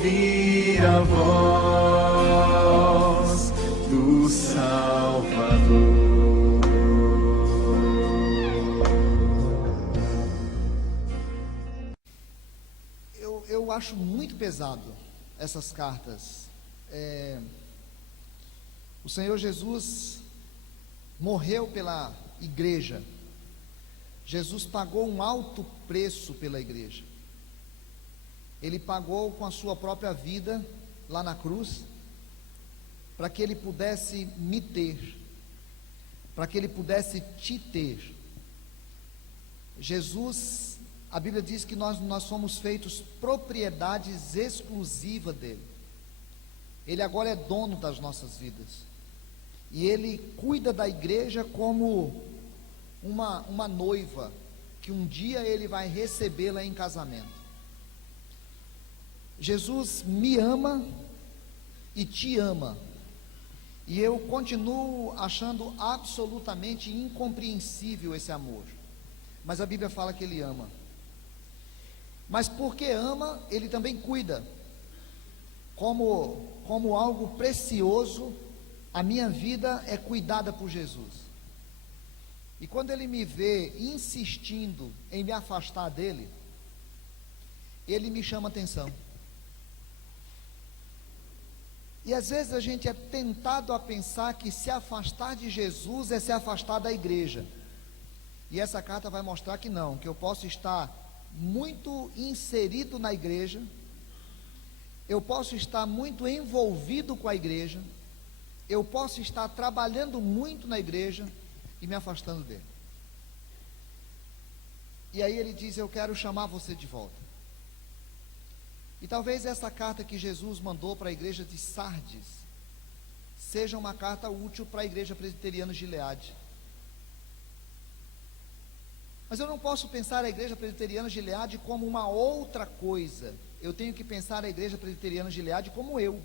ouvir a voz do Salvador. Eu acho muito pesado essas cartas. O Senhor Jesus morreu pela igreja. Jesus pagou um alto preço pela igreja. Ele pagou com a sua própria vida lá na cruz, para que ele pudesse me ter, para que ele pudesse te ter. Jesus, a Bíblia diz que nós somos feitos propriedades exclusivas dele. Ele agora é dono das nossas vidas, e ele cuida da igreja como uma noiva, que um dia ele vai recebê-la em casamento. Jesus me ama e te ama, e eu continuo achando absolutamente incompreensível esse amor, mas a Bíblia fala que ele ama. Mas porque ama, ele também cuida, como algo precioso. A minha vida é cuidada por Jesus, e quando ele me vê insistindo em me afastar dele, ele me chama atenção. E às vezes a gente é tentado a pensar que se afastar de Jesus é se afastar da igreja, e essa carta vai mostrar que não, que eu posso estar muito inserido na igreja, eu posso estar muito envolvido com a igreja, eu posso estar trabalhando muito na igreja e me afastando dele. E aí ele diz: eu quero chamar você de volta. E talvez essa carta que Jesus mandou para a igreja de Sardes seja uma carta útil para a igreja presbiteriana de Gileade. Mas eu não posso pensar a igreja presbiteriana de Gileade como uma outra coisa. Eu tenho que pensar a igreja presbiteriana de Gileade como eu.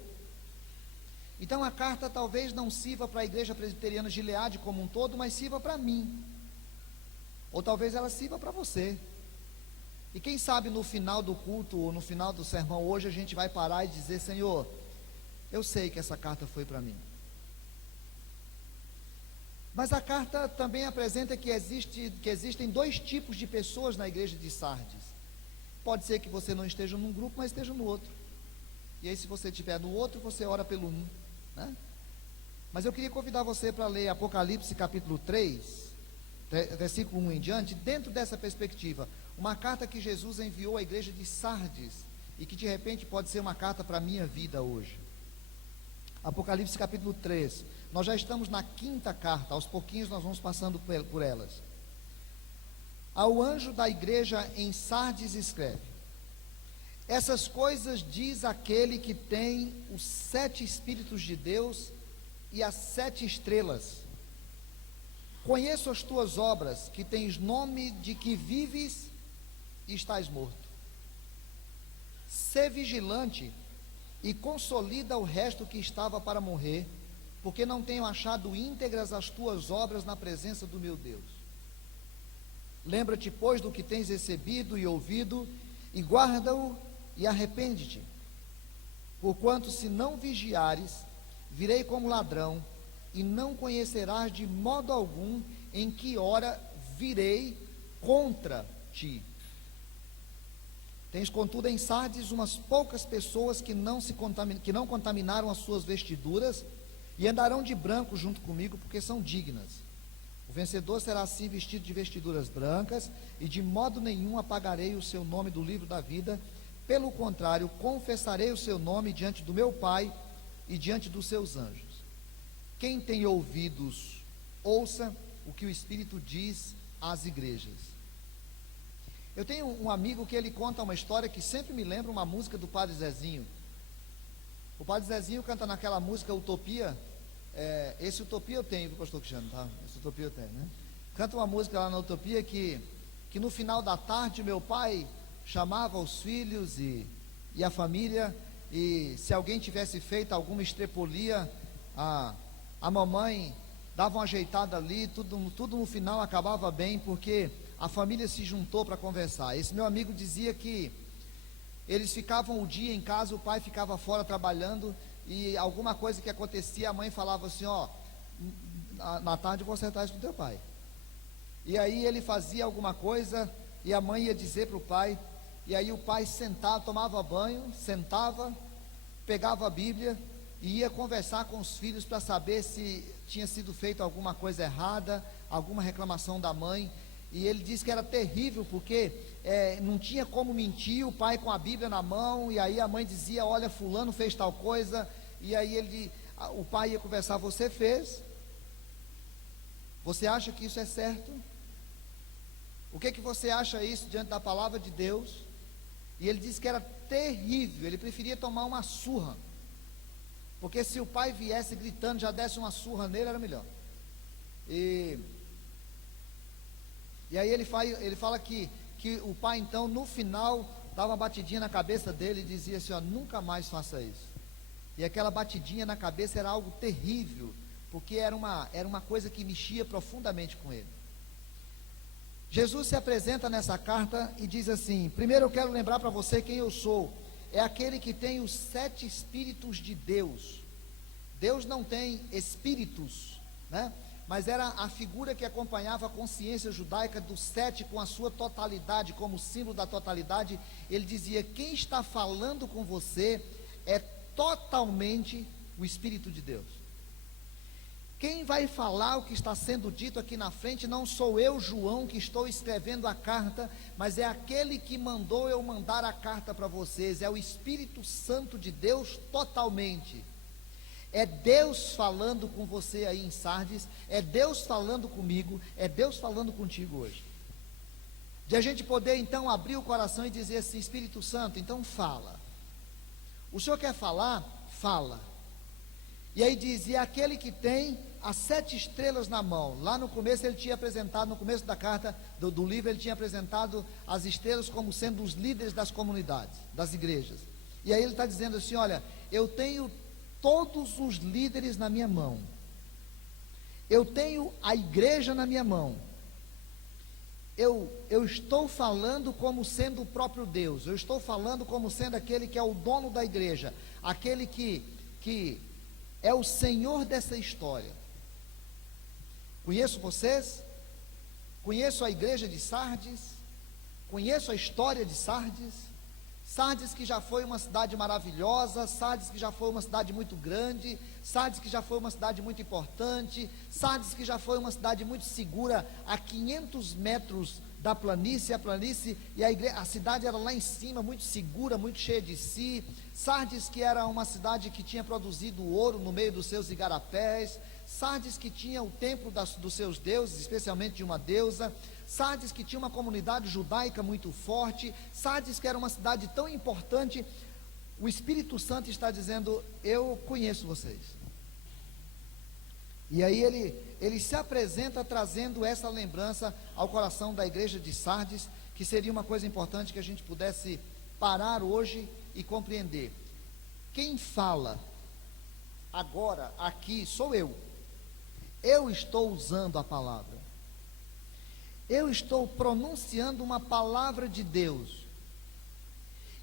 Então a carta talvez não sirva para a igreja presbiteriana de Gileade como um todo, mas sirva para mim. Ou talvez ela sirva para você. E quem sabe no final do culto, ou no final do sermão hoje, a gente vai parar e dizer: Senhor, eu sei que essa carta foi para mim. Mas a carta também apresenta que existem dois tipos de pessoas na igreja de Sardes. Pode ser que você não esteja num grupo, mas esteja no outro. E aí, se você estiver no outro, você ora pelo um, né? Mas eu queria convidar você para ler Apocalipse capítulo 3, versículo 1 em diante, dentro dessa perspectiva. Uma carta que Jesus enviou à igreja de Sardes, e que de repente pode ser uma carta para a minha vida hoje. Apocalipse capítulo 3, nós já estamos na quinta carta, aos pouquinhos nós vamos passando por elas. Ao anjo da igreja em Sardes escreve: essas coisas diz aquele que tem os 7 Espíritos de Deus e as 7 estrelas. Conheço as tuas obras, que tens nome de que vives e estás morto. Sê vigilante e consolida o resto que estava para morrer, porque não tenho achado íntegras as tuas obras na presença do meu Deus. Lembra-te, pois, do que tens recebido e ouvido, e guarda-o e arrepende-te. Porquanto, se não vigiares, virei como ladrão, e não conhecerás de modo algum em que hora virei contra ti. Tens, contudo, em Sardes umas poucas pessoas que não contaminaram as suas vestiduras, e andarão de branco junto comigo, porque são dignas. O vencedor será assim vestido de vestiduras brancas, e de modo nenhum apagarei o seu nome do livro da vida. Pelo contrário, confessarei o seu nome diante do meu Pai e diante dos seus anjos. Quem tem ouvidos, ouça o que o Espírito diz às igrejas. Eu tenho um amigo que ele conta uma história que sempre me lembra uma música do Padre Zezinho. O Padre Zezinho canta naquela música Utopia. Esse Utopia eu tenho, viu, pastor Cristiano, tá? Esse Utopia eu tenho, né? Canta uma música lá na Utopia que no final da tarde meu pai chamava os filhos e a família, e se alguém tivesse feito alguma estrepolia, a mamãe dava uma ajeitada ali, tudo no final acabava bem, porque a família se juntou para conversar. Esse meu amigo dizia que Eles ficavam o dia em casa, o pai ficava fora trabalhando, e alguma coisa que acontecia, a mãe falava assim: ó, na tarde eu vou acertar isso com teu pai. E aí ele fazia alguma coisa, e a mãe ia dizer para o pai, e aí o pai sentava, tomava banho, sentava, pegava a Bíblia e ia conversar com os filhos para saber se tinha sido feito alguma coisa errada, alguma reclamação da mãe. E ele disse que era terrível, porque não tinha como mentir, o pai com a Bíblia na mão, e aí a mãe dizia: olha, fulano fez tal coisa, e aí o pai ia conversar: você fez? Você acha que isso é certo? O que você acha isso diante da palavra de Deus? E ele disse que era terrível, ele preferia tomar uma surra, porque se o pai viesse gritando, já desse uma surra nele, era melhor. E aí ele fala que o pai então no final dava uma batidinha na cabeça dele e dizia assim: ó, nunca mais faça isso. E aquela batidinha na cabeça era algo terrível, porque era uma coisa que mexia profundamente com ele. Jesus se apresenta nessa carta e diz assim: primeiro eu quero lembrar para você quem eu sou. É aquele que tem os 7 espíritos de Deus. Deus não tem espíritos, né? Mas era a figura que acompanhava a consciência judaica do 7 com a sua totalidade, como símbolo da totalidade. Ele dizia: quem está falando com você é totalmente o Espírito de Deus. Quem vai falar o que está sendo dito aqui na frente não sou eu, João, que estou escrevendo a carta, mas é aquele que mandou eu mandar a carta para vocês, é o Espírito Santo de Deus totalmente. É Deus falando com você aí em Sardes, é Deus falando comigo, é Deus falando contigo hoje. De a gente poder então abrir o coração e dizer assim: Espírito Santo, então fala. O Senhor quer falar? Fala. E aí diz: e aquele que tem as 7 estrelas na mão. Lá no começo ele tinha apresentado, no começo da carta, do livro, ele tinha apresentado as estrelas como sendo os líderes das comunidades, das igrejas. E aí ele está dizendo assim: olha, eu tenho todos os líderes na minha mão, eu tenho a igreja na minha mão, eu estou falando como sendo o próprio Deus, eu estou falando como sendo aquele que é o dono da igreja, aquele que é o Senhor dessa história. Conheço vocês, conheço a igreja de Sardes, conheço a história de Sardes. Sardes que já foi uma cidade maravilhosa, Sardes que já foi uma cidade muito grande, Sardes que já foi uma cidade muito importante, Sardes que já foi uma cidade muito segura, a 500 metros da planície, e a cidade era lá em cima, muito segura, muito cheia de si. Sardes que era uma cidade que tinha produzido ouro no meio dos seus igarapés, Sardes que tinha o templo dos seus deuses, especialmente de uma deusa, Sardes que tinha uma comunidade judaica muito forte, Sardes que era uma cidade tão importante. O Espírito Santo está dizendo: eu conheço vocês. E aí ele se apresenta trazendo essa lembrança ao coração da igreja de Sardes, que seria uma coisa importante que a gente pudesse parar hoje e compreender. Quem fala agora aqui sou eu. Eu estou usando a palavra. Eu estou pronunciando uma palavra de Deus.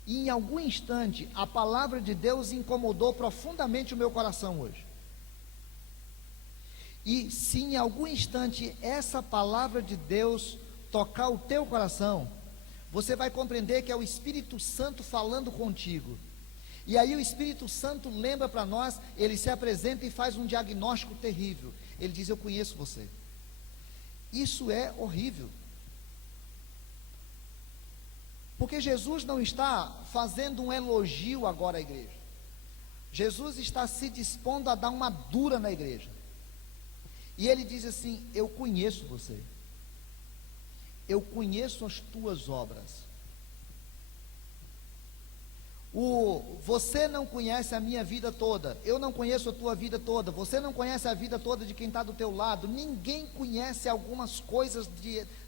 E em algum instante a palavra de Deus incomodou profundamente o meu coração hoje. E se em algum instante essa palavra de Deus tocar o teu coração, você vai compreender que é o Espírito Santo falando contigo. E aí o Espírito Santo lembra para nós, ele se apresenta e faz um diagnóstico terrível. Ele diz: eu conheço você. Isso é horrível. Porque Jesus não está fazendo um elogio agora à igreja. Jesus está se dispondo a dar uma dura na igreja. E ele diz assim: eu conheço você. Eu conheço as tuas obras. Você não conhece a minha vida toda, eu não conheço a tua vida toda, você não conhece a vida toda de quem está do teu lado, ninguém conhece algumas coisas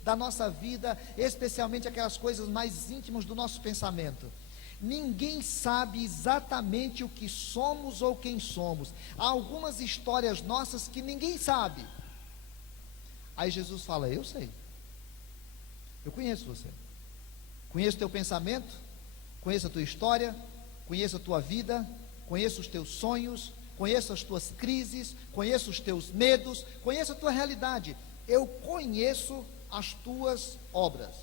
da nossa vida, especialmente aquelas coisas mais íntimas do nosso pensamento. Ninguém sabe exatamente o que somos ou quem somos. Há algumas histórias nossas que ninguém sabe. Aí Jesus fala: eu sei, eu conheço você, conheço teu pensamento, Conheço a tua história, conheço a tua vida, conheço os teus sonhos, conheço as tuas crises, conheço os teus medos, conheço a tua realidade. Eu conheço as tuas obras.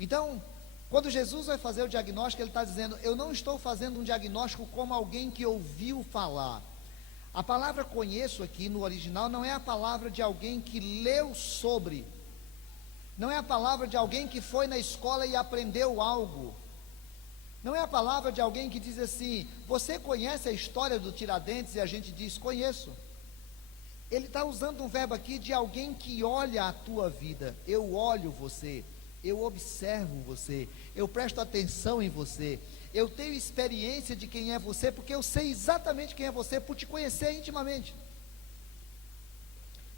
Então, quando Jesus vai fazer o diagnóstico, ele está dizendo: eu não estou fazendo um diagnóstico como alguém que ouviu falar. A palavra conheço aqui no original não é a palavra de alguém que leu sobre, não é a palavra de alguém que foi na escola e aprendeu algo, não é a palavra de alguém que diz assim: você conhece a história do Tiradentes? E a gente diz: conheço. Ele está usando um verbo aqui de alguém que olha a tua vida. Eu olho você, eu observo você, eu presto atenção em você, eu tenho experiência de quem é você, porque eu sei exatamente quem é você, por te conhecer intimamente.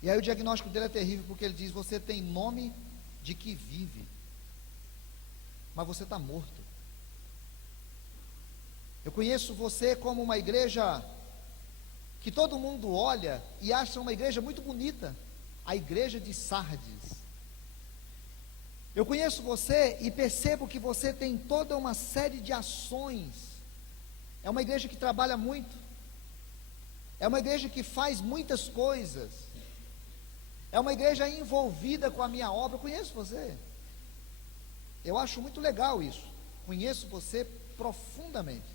E aí o diagnóstico dele é terrível, porque ele diz: você tem nome de que vive, mas você está morto. Eu conheço você como uma igreja que todo mundo olha e acha uma igreja muito bonita, a igreja de Sardes. Eu conheço você e percebo que você tem toda uma série de ações. É uma igreja que trabalha muito, é uma igreja que faz muitas coisas, é uma igreja envolvida com a minha obra. Eu conheço você, eu acho muito legal isso, conheço você profundamente.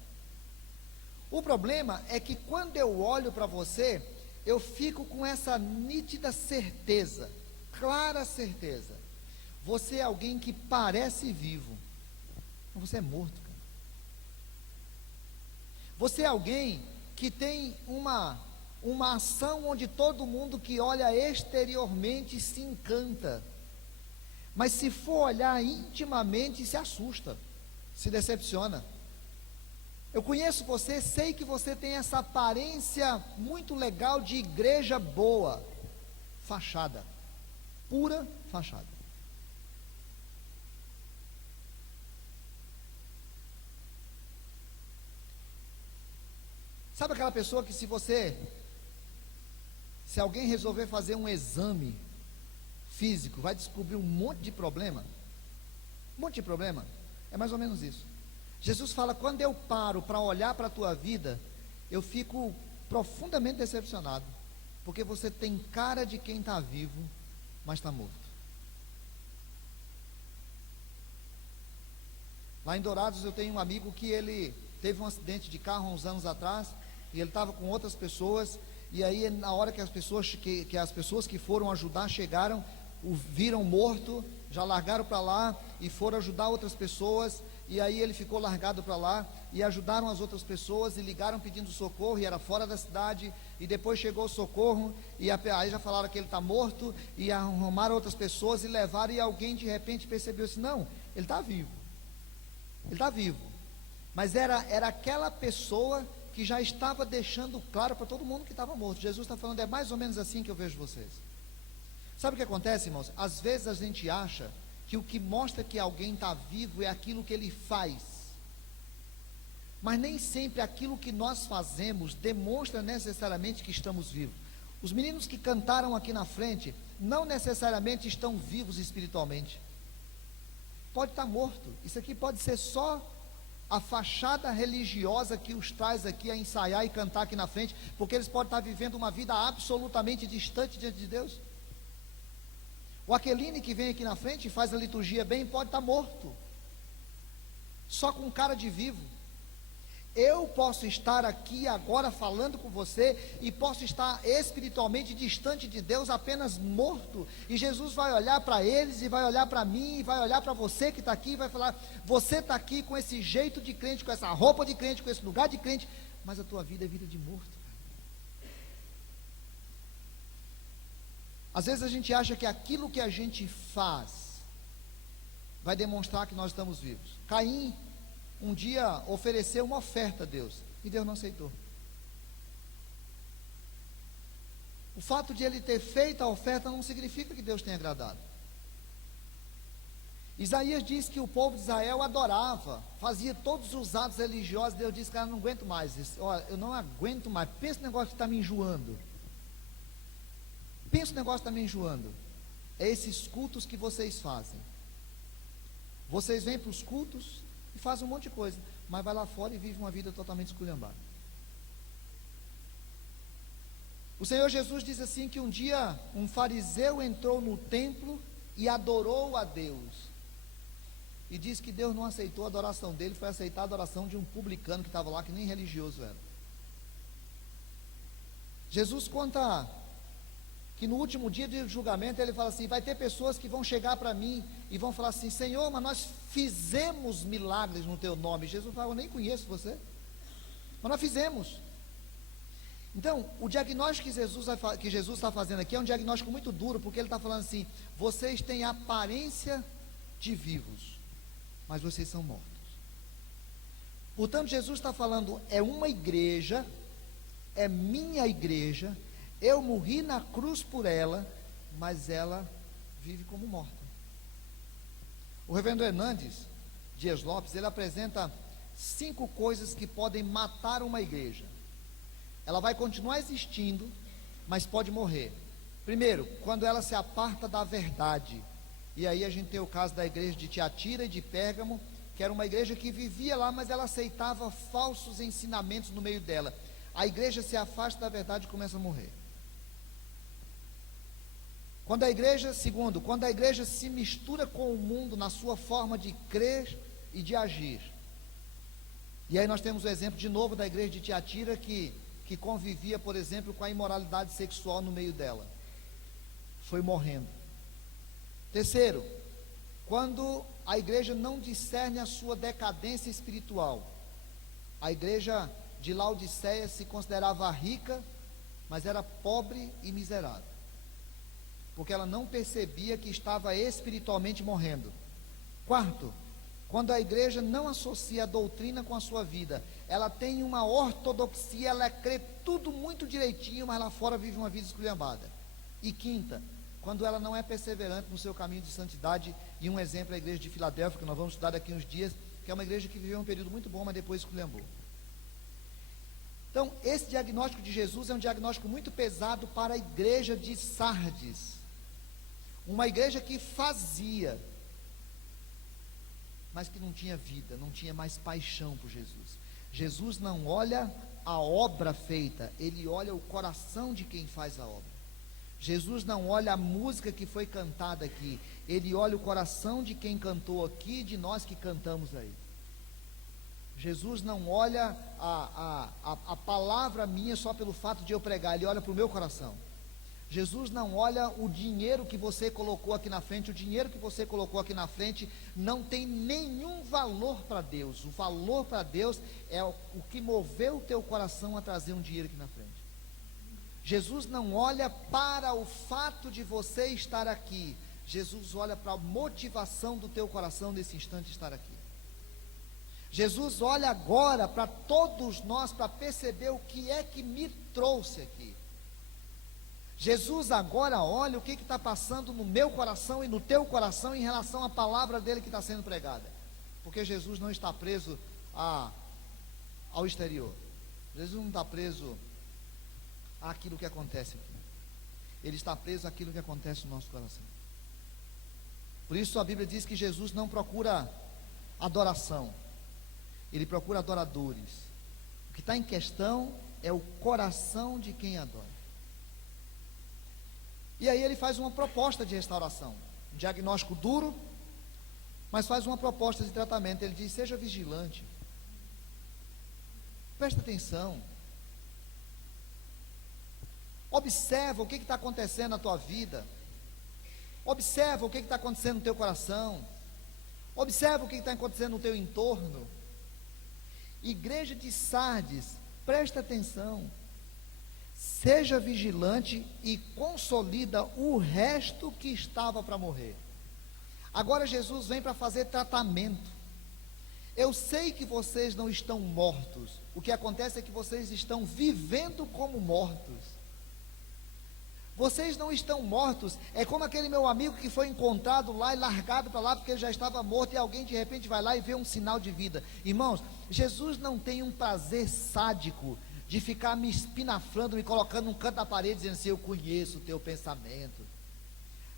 O problema é que quando eu olho para você, eu fico com essa nítida certeza, clara certeza: você é alguém que parece vivo, mas você é morto, cara. Você é alguém que tem uma ação onde todo mundo que olha exteriormente se encanta, mas se for olhar intimamente se assusta, se decepciona. Eu conheço você, sei que você tem essa aparência muito legal de igreja boa, fachada, pura fachada. Sabe aquela pessoa que se alguém resolver fazer um exame físico, vai descobrir um monte de problema? Um monte de problema? É mais ou menos isso. Jesus fala: quando eu paro para olhar para a tua vida, eu fico profundamente decepcionado, porque você tem cara de quem está vivo, mas está morto. Lá em Dourados eu tenho um amigo que ele teve um acidente de carro há uns anos atrás, e ele estava com outras pessoas, e aí na hora que as pessoas que foram ajudar chegaram, o viram morto, já largaram para lá e foram ajudar outras pessoas. E aí ele ficou largado para lá, e ajudaram as outras pessoas, e ligaram pedindo socorro, e era fora da cidade, e depois chegou o socorro, e aí já falaram que ele está morto, e arrumaram outras pessoas, e levaram, e alguém de repente percebeu assim: não, ele está vivo, mas era aquela pessoa que já estava deixando claro para todo mundo que estava morto. Jesus está falando: é mais ou menos assim que eu vejo vocês. Sabe o que acontece, irmãos? Às vezes a gente acha que o que mostra que alguém está vivo é aquilo que ele faz, mas nem sempre aquilo que nós fazemos demonstra necessariamente que estamos vivos. Os meninos que cantaram aqui na frente não necessariamente estão vivos espiritualmente, pode estar morto. Isso aqui pode ser só a fachada religiosa que os traz aqui a ensaiar e cantar aqui na frente, porque eles podem estar vivendo uma vida absolutamente distante diante de Deus. O Aqueline que vem aqui na frente e faz a liturgia bem, pode estar morto, só com cara de vivo. Eu posso estar aqui agora falando com você, e posso estar espiritualmente distante de Deus, apenas morto, e Jesus vai olhar para eles, e vai olhar para mim, e vai olhar para você que está aqui, e vai falar: você está aqui com esse jeito de crente, com essa roupa de crente, com esse lugar de crente, mas a tua vida é vida de morto. Às vezes a gente acha que aquilo que a gente faz vai demonstrar que nós estamos vivos. Caim um dia ofereceu uma oferta a Deus, e Deus não aceitou. O fato de ele ter feito a oferta não significa que Deus tenha agradado. Isaías diz que o povo de Israel adorava, fazia todos os atos religiosos. Deus disse: cara, não aguento mais isso. Olha, eu não aguento mais. Pensa no negócio que está me enjoando. Pensa no negócio que está me enjoando. É esses cultos que vocês fazem. Vocês vêm para os cultos, e faz um monte de coisa, mas vai lá fora e vive uma vida totalmente esculhambada. O Senhor Jesus diz assim que um dia um fariseu entrou no templo e adorou a Deus. E diz que Deus não aceitou a adoração dele, foi aceitar a adoração de um publicano que estava lá, que nem religioso era. Jesus conta que no último dia do julgamento ele fala assim: vai ter pessoas que vão chegar para mim e vão falar assim: Senhor, mas nós fizemos milagres no teu nome. Jesus fala: eu nem conheço você, mas nós fizemos. Então, o diagnóstico que Jesus está fazendo aqui é um diagnóstico muito duro, porque ele está falando assim: vocês têm aparência de vivos, mas vocês são mortos. Portanto, Jesus está falando, é uma igreja, é minha igreja, eu morri na cruz por ela, mas ela vive como morta. O reverendo Hernandes Dias Lopes, ele apresenta 5 coisas que podem matar uma igreja. Ela vai continuar existindo, mas pode morrer. Primeiro, quando ela se aparta da verdade. E aí a gente tem o caso da igreja de Tiatira e de Pérgamo, que era uma igreja que vivia lá, mas ela aceitava falsos ensinamentos no meio dela. A igreja se afasta da verdade e começa a morrer. Segundo, quando a igreja se mistura com o mundo na sua forma de crer e de agir. E aí nós temos o exemplo de novo da igreja de Tiatira, que convivia, por exemplo, com a imoralidade sexual no meio dela. Foi morrendo. Terceiro, quando a igreja não discerne a sua decadência espiritual. A igreja de Laodiceia se considerava rica, mas era pobre e miserável, porque ela não percebia que estava espiritualmente morrendo. Quarto, quando a igreja não associa a doutrina com a sua vida, ela tem uma ortodoxia, ela crê tudo muito direitinho, mas lá fora vive uma vida esculhambada. E quinta, quando ela não é perseverante no seu caminho de santidade. E um exemplo é a igreja de Filadélfia, que nós vamos estudar daqui uns dias, que é uma igreja que viveu um período muito bom, mas depois esculhambou. Então, esse diagnóstico de Jesus é um diagnóstico muito pesado para a igreja de Sardes, uma igreja que fazia, mas que não tinha vida, não tinha mais paixão por Jesus. Jesus não olha a obra feita, ele olha o coração de quem faz a obra. Jesus não olha a música que foi cantada aqui, ele olha o coração de quem cantou aqui e de nós que cantamos aí. Jesus não olha a palavra minha só pelo fato de eu pregar, ele olha para o meu coração. Jesus não olha o dinheiro que você colocou aqui na frente, o dinheiro que você colocou aqui na frente não tem nenhum valor para Deus. O valor para Deus é o que moveu o teu coração a trazer um dinheiro aqui na frente. Jesus não olha para o fato de você estar aqui, Jesus olha para a motivação do teu coração nesse instante de estar aqui. Jesus olha agora para todos nós para perceber o que é que me trouxe aqui. Jesus agora olha o que está passando no meu coração e no teu coração em relação à palavra dele que está sendo pregada. Porque Jesus não está preso ao exterior. Jesus não está preso àquilo que acontece aqui. Ele está preso àquilo que acontece no nosso coração. Por isso a Bíblia diz que Jesus não procura adoração, ele procura adoradores. O que está em questão é o coração de quem adora. E aí ele faz uma proposta de restauração, um diagnóstico duro, mas faz uma proposta de tratamento. Ele diz: seja vigilante, presta atenção, observa o que está acontecendo na tua vida, observa o que está acontecendo no teu coração, observa o que está acontecendo no teu entorno. Igreja de Sardes, presta atenção, seja vigilante e consolida o resto que estava para morrer. Agora Jesus vem para fazer tratamento. Eu sei que vocês não estão mortos, o que acontece é que vocês estão vivendo como mortos. Vocês não estão mortos, é como aquele meu amigo que foi encontrado lá e largado para lá porque ele já estava morto, e alguém de repente vai lá e vê um sinal de vida. Irmãos, Jesus não tem um prazer sádico de ficar me espinafrando, me colocando num canto da parede, dizendo assim: eu conheço o teu pensamento.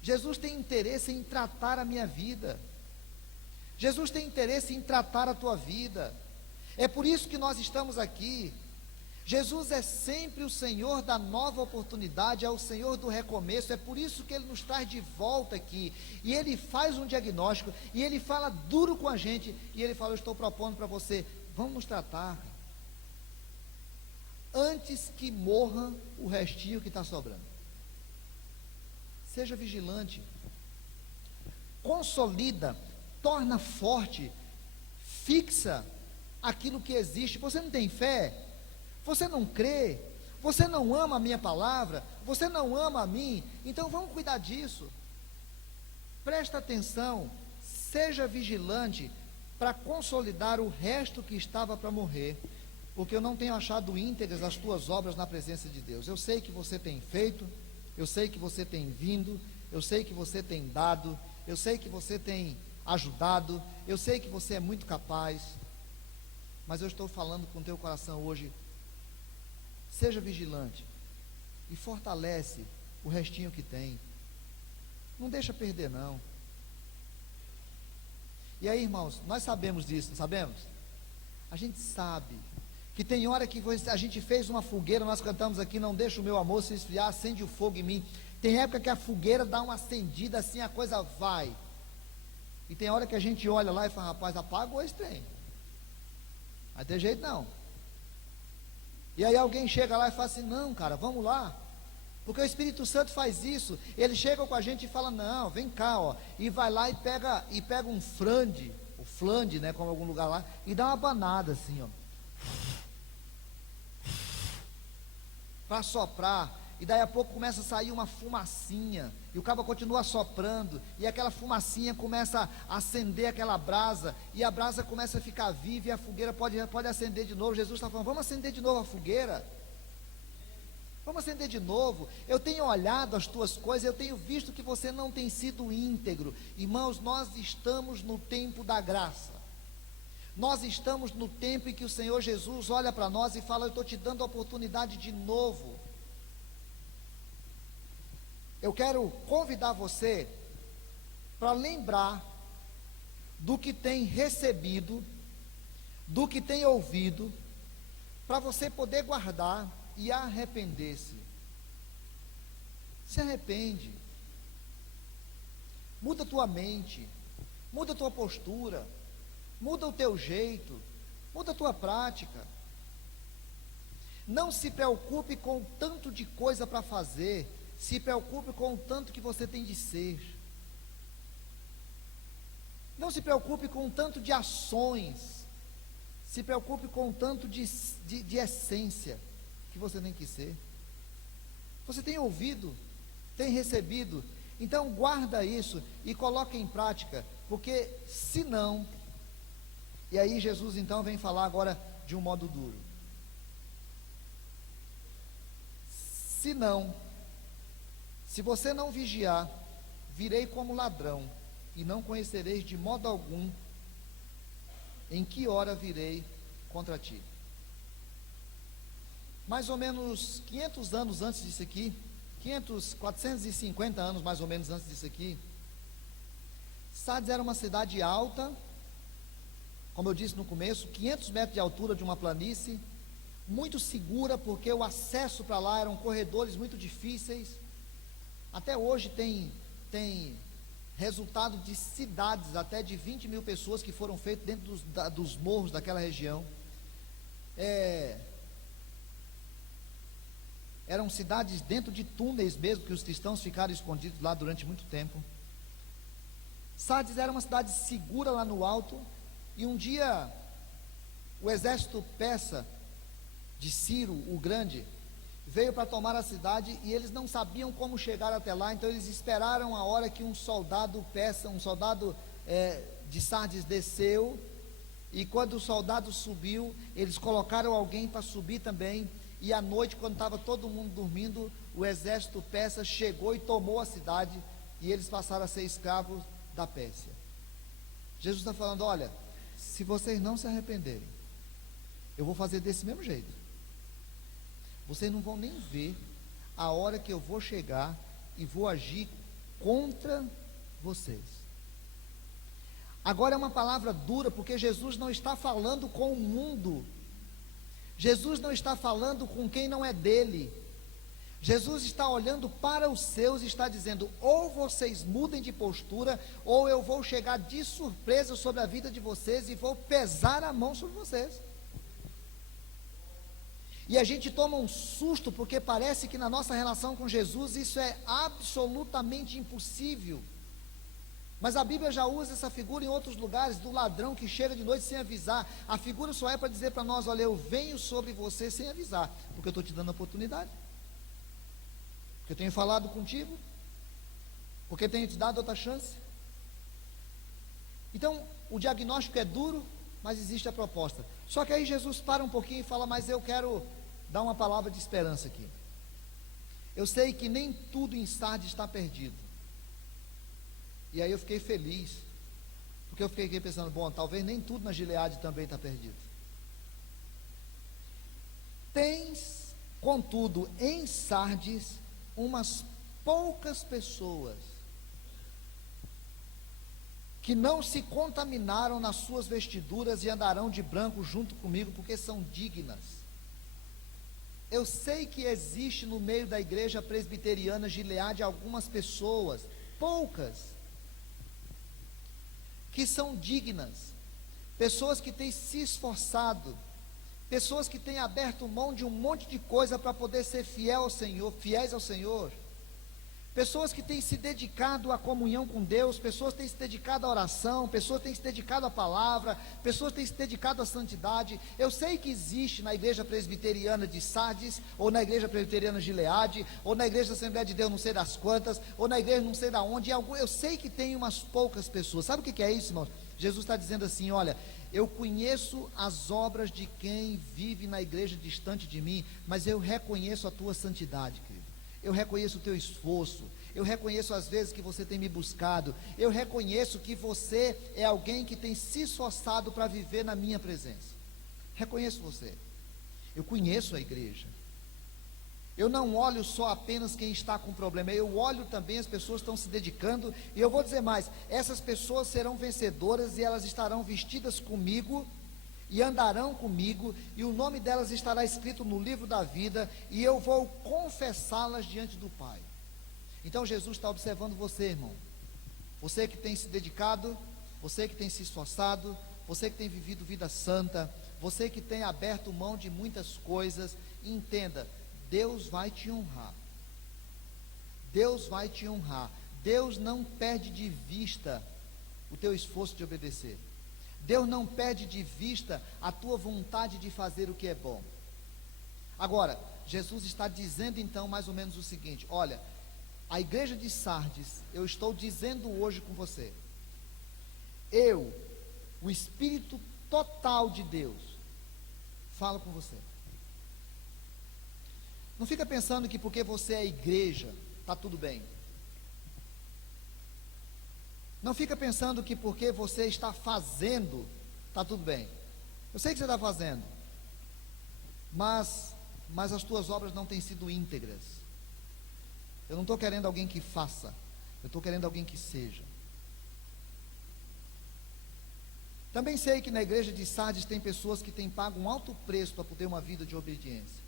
Jesus tem interesse em tratar a minha vida. Jesus tem interesse em tratar a tua vida. É por isso que nós estamos aqui. Jesus é sempre o Senhor da nova oportunidade, é o Senhor do recomeço, é por isso que Ele nos traz de volta aqui, e Ele faz um diagnóstico, e Ele fala duro com a gente, e Ele fala: eu estou propondo para você, vamos nos tratar, antes que morra o restinho que está sobrando. Seja vigilante, consolida, torna forte, fixa aquilo que existe. Você não tem fé? Você não crê? Você não ama a minha palavra? Você não ama a mim? Então vamos cuidar disso. Presta atenção, seja vigilante para consolidar o resto que estava para morrer, porque eu não tenho achado íntegras as tuas obras na presença de Deus. Eu sei que você tem feito, eu sei que você tem vindo, eu sei que você tem dado, eu sei que você tem ajudado, eu sei que você é muito capaz, mas eu estou falando com o teu coração hoje. Seja vigilante e fortalece o restinho que tem. Não deixa perder, não. E aí, irmãos, nós sabemos disso, não sabemos? A gente sabe que tem hora que a gente fez uma fogueira, nós cantamos aqui: não deixa o meu amor se esfriar, acende o fogo em mim. Tem época que a fogueira dá uma acendida assim, a coisa vai. E tem hora que a gente olha lá e fala: rapaz, apagou esse trem. Não vai ter jeito não. E aí alguém chega lá e fala assim: não, cara, vamos lá. Porque o Espírito Santo faz isso. Ele chega com a gente e fala: não, vem cá, ó. E vai lá e pega um frande, o flande, né, como em algum lugar lá, e dá uma banada assim, ó, para soprar. E daí a pouco começa a sair uma fumacinha, e o cabo continua soprando, e aquela fumacinha começa a acender aquela brasa, e a brasa começa a ficar viva, e a fogueira pode acender de novo. Jesus está falando: vamos acender de novo a fogueira, vamos acender de novo. Eu tenho olhado as tuas coisas, eu tenho visto que você não tem sido íntegro. Irmãos, nós estamos no tempo da graça, nós estamos no tempo em que o Senhor Jesus olha para nós e fala: eu estou te dando a oportunidade de novo. Eu quero convidar você para lembrar do que tem recebido, do que tem ouvido, para você poder guardar e arrepender-se. Se arrepende, muda a tua mente, muda a tua postura, muda o teu jeito, muda a tua prática. Não se preocupe com o tanto de coisa para fazer, se preocupe com o tanto que você tem de ser. Não se preocupe com o tanto de ações, se preocupe com o tanto de essência que você tem que ser. Você tem ouvido, tem recebido, então guarda isso e coloca em prática, porque senão, e aí Jesus então vem falar agora de um modo duro. Senão, se você não vigiar, virei como ladrão, e não conhecereis de modo algum em que hora virei contra ti. Mais ou menos 500 anos antes disso aqui, 450 anos mais ou menos antes disso aqui, Sardes era uma cidade alta, como eu disse no começo, 500 metros de altura de uma planície, muito segura, porque o acesso para lá eram corredores muito difíceis. Até hoje tem resultado de cidades, até de 20 mil pessoas que foram feitas dentro dos morros daquela região. Eram cidades dentro de túneis mesmo, que os cristãos ficaram escondidos lá durante muito tempo. Sardes era uma cidade segura lá no alto, e um dia o exército persa de Ciro o Grande veio para tomar a cidade, e eles não sabiam como chegar até lá, então eles esperaram a hora que um soldado persa, de Sardes desceu, e quando o soldado subiu, eles colocaram alguém para subir também, e à noite, quando estava todo mundo dormindo, o exército persa chegou e tomou a cidade, e eles passaram a ser escravos da Pérsia. Jesus está falando: olha, se vocês não se arrependerem, eu vou fazer desse mesmo jeito. Vocês não vão nem ver a hora que eu vou chegar e vou agir contra vocês. Agora é uma palavra dura, porque Jesus não está falando com o mundo. Jesus não está falando com quem não é dele. Jesus está olhando para os seus e está dizendo: ou vocês mudem de postura, ou eu vou chegar de surpresa sobre a vida de vocês e vou pesar a mão sobre vocês. E a gente toma um susto, porque parece que na nossa relação com Jesus isso é absolutamente impossível. Mas a Bíblia já usa essa figura em outros lugares, do ladrão que chega de noite sem avisar. A figura só é para dizer para nós: olha, eu venho sobre você sem avisar, porque eu estou te dando a oportunidade, porque eu tenho falado contigo, porque eu tenho te dado outra chance. Então, o diagnóstico é duro, mas existe a proposta. Só que aí Jesus para um pouquinho e fala: mas eu quero dar uma palavra de esperança aqui. Eu sei que nem tudo em Sardes está perdido. E aí eu fiquei feliz, porque eu fiquei aqui pensando: bom, talvez nem tudo na Gileade também está perdido. Tens, contudo, em Sardes, umas poucas pessoas que não se contaminaram nas suas vestiduras e andarão de branco junto comigo, porque são dignas. Eu sei que existe no meio da igreja presbiteriana Gileade algumas pessoas, poucas, que são dignas, pessoas que têm se esforçado, pessoas que têm aberto mão de um monte de coisa para poder ser fiéis ao Senhor, pessoas que têm se dedicado à comunhão com Deus, pessoas que têm se dedicado à oração, pessoas que têm se dedicado à palavra, pessoas que têm se dedicado à santidade. Eu sei que existe na igreja presbiteriana de Sardes, ou na igreja presbiteriana de Gileade, ou na igreja da Assembleia de Deus não sei das quantas, ou na igreja não sei da onde, eu sei que tem umas poucas pessoas. Sabe o que é isso, irmãos? Jesus está dizendo assim: olha, eu conheço as obras de quem vive na igreja distante de mim, mas eu reconheço a tua santidade, querido. Eu reconheço o teu esforço, eu reconheço as vezes que você tem me buscado, eu reconheço que você é alguém que tem se esforçado para viver na minha presença. Reconheço você. Eu conheço a igreja. Eu não olho só apenas quem está com problema, eu olho também as pessoas que estão se dedicando, e eu vou dizer mais: essas pessoas serão vencedoras e elas estarão vestidas comigo, e andarão comigo, e o nome delas estará escrito no livro da vida, e eu vou confessá-las diante do Pai. Então Jesus está observando você, irmão, você que tem se dedicado, você que tem se esforçado, você que tem vivido vida santa, você que tem aberto mão de muitas coisas. Entenda, Deus vai te honrar, Deus vai te honrar. Deus não perde de vista o teu esforço de obedecer. Deus não perde de vista a tua vontade de fazer o que é bom. Agora, Jesus está dizendo então mais ou menos o seguinte: olha, a igreja de Sardes, eu estou dizendo hoje com você, o Espírito total de Deus, falo com você. Não fica pensando que porque você é igreja, está tudo bem. Não fica pensando que porque você está fazendo, está tudo bem. Eu sei que você está fazendo, mas as tuas obras não têm sido íntegras. Eu não estou querendo alguém que faça, eu estou querendo alguém que seja. Também sei que na igreja de Sardes tem pessoas que têm pago um alto preço para poder uma vida de obediência.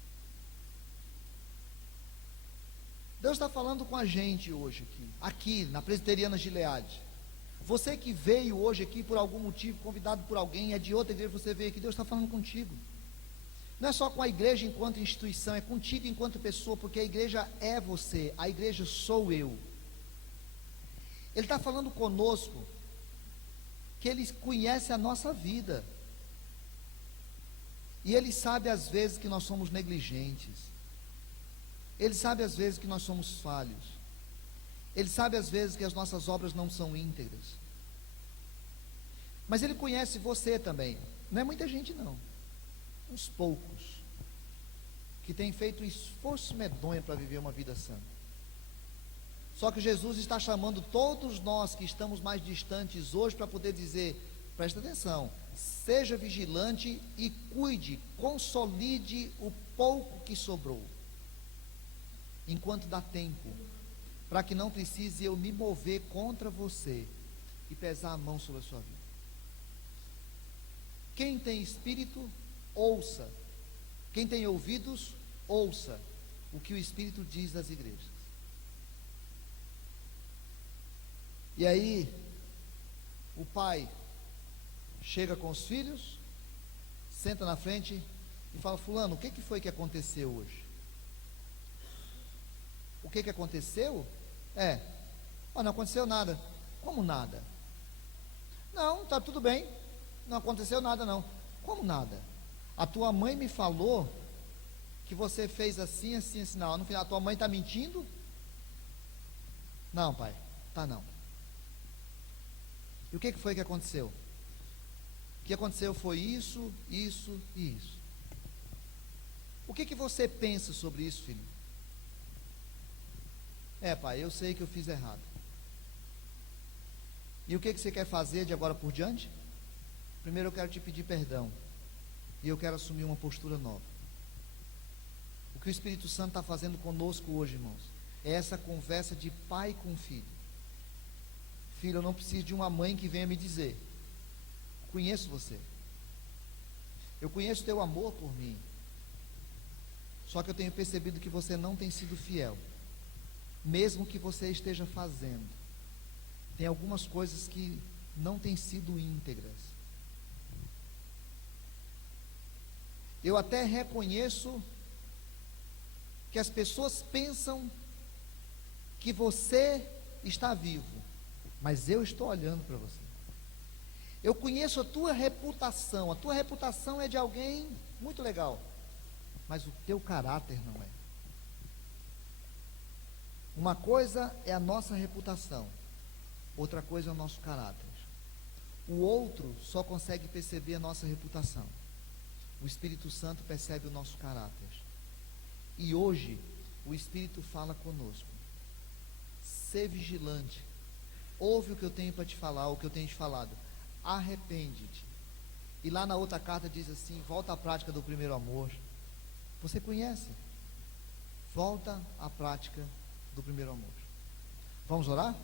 Deus está falando com a gente hoje aqui na Presbiteriana Gileade. Você que veio hoje aqui por algum motivo, convidado por alguém, é de outra igreja, você veio aqui, Deus está falando contigo. Não é só com a igreja enquanto instituição, é contigo enquanto pessoa, porque a igreja é você, a igreja sou eu. Ele está falando conosco, que Ele conhece a nossa vida, e Ele sabe às vezes que nós somos negligentes, Ele sabe às vezes que nós somos falhos, Ele sabe às vezes que as nossas obras não são íntegras, mas Ele conhece você também. Não é muita gente não, uns poucos, que têm feito um esforço medonho para viver uma vida santa. Só que Jesus está chamando todos nós que estamos mais distantes hoje para poder dizer: presta atenção, seja vigilante e cuide, consolide o pouco que sobrou, enquanto dá tempo, para que não precise eu me mover contra você e pesar a mão sobre a sua vida. Quem tem espírito, ouça. Quem tem ouvidos, ouça o que o Espírito diz das igrejas. E aí, o pai chega com os filhos, senta na frente e fala: fulano, o que foi que aconteceu hoje? O que aconteceu? Não aconteceu nada. Como nada? Não, está tudo bem, não aconteceu nada não. Como nada? A tua mãe me falou que você fez assim, assim, assim. Não, no final, a tua mãe está mentindo? Não, pai, tá não. E o que foi que aconteceu? O que aconteceu foi isso, isso e isso. O que você pensa sobre isso, filho? Pai, eu sei que eu fiz errado. E o que você quer fazer de agora por diante? Primeiro eu quero te pedir perdão. E eu quero assumir uma postura nova. O que o Espírito Santo está fazendo conosco hoje, irmãos, é essa conversa de pai com filho. Filho, eu não preciso de uma mãe que venha me dizer: conheço você. Eu conheço teu amor por mim. Só que eu tenho percebido que você não tem sido fiel. Mesmo que você esteja fazendo, tem algumas coisas que não têm sido íntegras. Eu até reconheço que as pessoas pensam que você está vivo, mas eu estou olhando para você. Eu conheço a tua reputação é de alguém muito legal, mas o teu caráter não é. Uma coisa é a nossa reputação, outra coisa é o nosso caráter. O outro só consegue perceber a nossa reputação. O Espírito Santo percebe o nosso caráter. E hoje, o Espírito fala conosco: sê vigilante, ouve o que eu tenho para te falar, o que eu tenho te falado, arrepende-te. E lá na outra carta diz assim: volta à prática do primeiro amor. Você conhece? Volta à prática do primeiro amor. Vamos orar?